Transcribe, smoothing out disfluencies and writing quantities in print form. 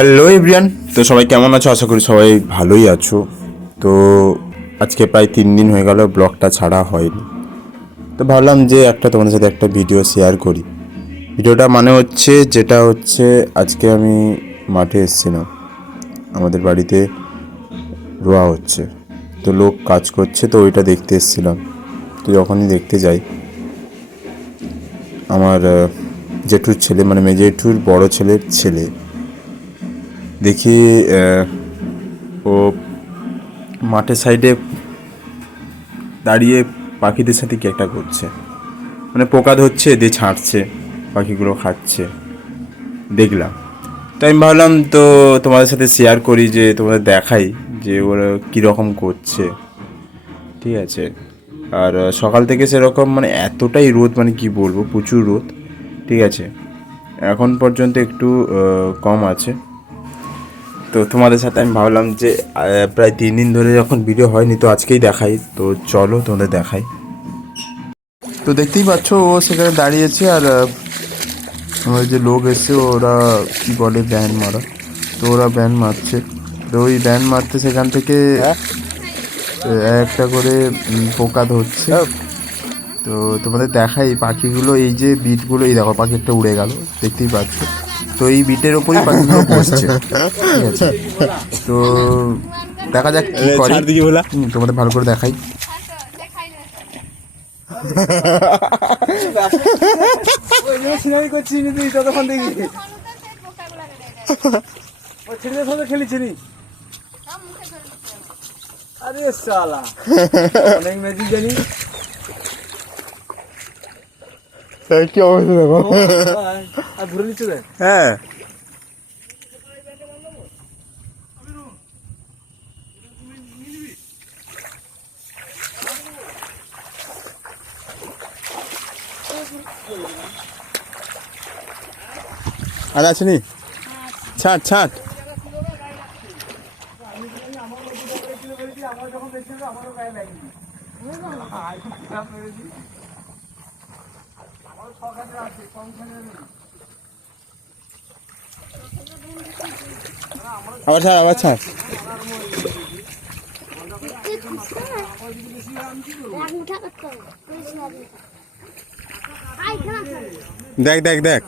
Hello everyone, তো সবাই কেমন আছো? আশা করি সবাই ভালোই আছো। তো আজকে প্রায় 3 দিন হয়ে গেল ব্লগটা ছাড়া হয়নি, তো ভাবলাম যে তোমাদের সাথে একটা ভিডিও শেয়ার করি। ভিডিওটা যেটা হচ্ছে আজকে আমি মাঠে এসেছিলাম, আমাদের বাড়িতে রোয়া হচ্ছে, তো লোক কাজ করছে, তো ওইটা দেখতে এসেছিলাম। তো যখনই দেখতে যাই, আমার জেঠুর ছেলে মানে মেজে জেঠুর বড় ছেলের ছেলে দেখি ও মাঠের সাইডে দাঁড়িয়ে পাখিদের সাথে কি একটা করছে, মানে পোকা ধরছে দিয়ে ছাঁটছে, পাখিগুলো খাচ্ছে দেখলাম। তো আমি ভাবলাম তো তোমাদের সাথে শেয়ার করি, যে তোমাদের দেখাই যে ওরা কীরকম করছে। ঠিক আছে, আর সকাল থেকে সেরকম মানে এতটাই রোদ, মানে কি বলবো, প্রচুর রোদ। ঠিক আছে, এখন পর্যন্ত একটু কম আছে। তো তোমাদের সাথে আমি ভাবলাম যে প্রায় 3 দিন ধরে যখন ভিডিও হয়নি, তো আজকেই দেখাই। তো চলো তোমাদের দেখাই। তো দেখতেই পাচ্ছ ও সেখানে দাঁড়িয়েছে, আর আমাদের যে লোক এসছে ওরা কি বলে ব্যান্ড মারা, তো ওরা ব্যান্ড মারছে। তো ওই ব্যান্ড মারতে সেখান থেকে একটা করে পোকা ধরছে। তো তোমাদের দেখাই পাখিগুলো, এই যে বিটগুলো, এই দেখো পাখি একটা উড়ে গেল, দেখতেই পাচ্ছ। তো এই বিটের ওপরই পাখিগুলো বসছে। ঠিক আছে, তো দেখা যাক কি করে। তোমাদের ভালো করে দেখাই। আরে শালা অনেক ম্যাজিক জানি। কি অবস্থা দেখো। আর ধরে নিচ্ছে রে। হ্যাঁ, আর আসেনি, ছাট ছাট। আবার ছাড়, আবার ছাড়। দেখ দেখ দেখ।